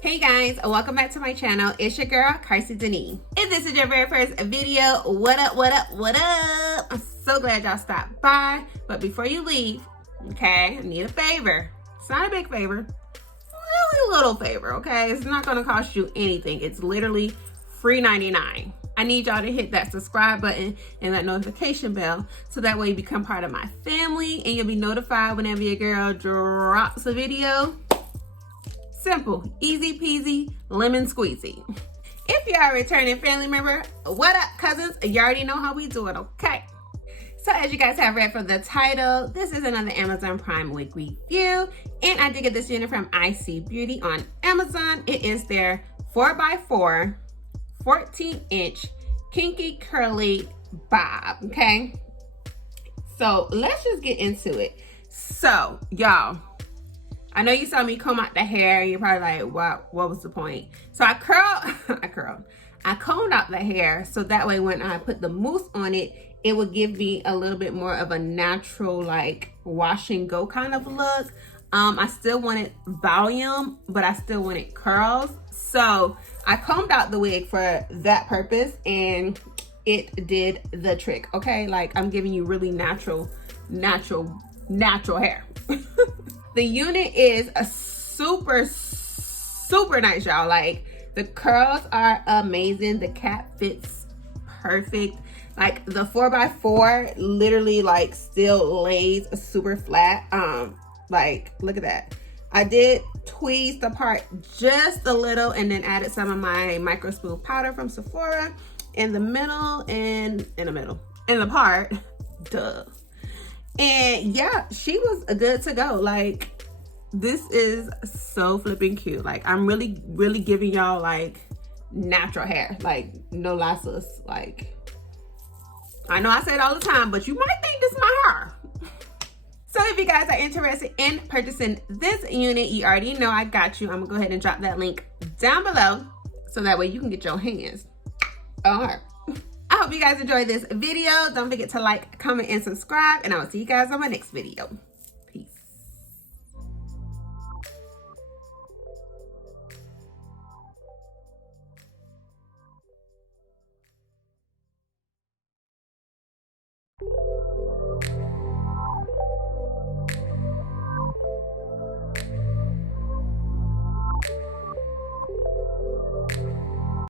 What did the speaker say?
Hey guys, welcome back to my channel. It's your girl, Carcy Denise. If this is your very first video, what up, what up, what up? I'm so glad y'all stopped by. But before you leave, okay, I need a favor. It's not a big favor, really a little favor, okay? It's not gonna cost you anything. It's literally free 99. I need y'all to hit that subscribe button and that notification bell so that way you become part of my family and you'll be notified whenever your girl drops a video. Simple, easy peasy, lemon squeezy. If you're a returning family member, what up, cousins? You already know how we do it, okay? So as you guys have read from the title, this is another Amazon Prime wig review, and I did get this unit from iSee Beauty on Amazon. It is their 4x4, 14-inch kinky curly bob, okay? So let's just get into it. So, y'all, I know you saw me comb out the hair and you're probably like, what was the point? So I combed out the hair so that way when I put the mousse on it, it would give me a little bit more of a natural, like, wash and go kind of look. I still wanted volume, but I still wanted curls. So I combed out the wig for that purpose and it did the trick, okay? Like, I'm giving you really natural hair. The unit is a super nice, y'all. Like, the curls are amazing. The cap fits perfect. Like, the 4x4 literally, like, still lays super flat. Like, look at that. I did tweeze the part just a little and then added some of my micro smooth powder from Sephora in the middle and in the part. Duh. And yeah, she was good to go. Like, this is so flipping cute. Like, I'm really giving y'all, like, natural hair. Like, no lashes. Like, I know I say it all the time, but you might think this is my hair. So if you guys are interested in purchasing this unit, you already know I got you. I'm gonna go ahead and drop that link down below so that way you can get your hands on her. I hope you guys enjoyed this video. Don't forget to like, comment, and subscribe, and I will see you guys on my next video. Peace.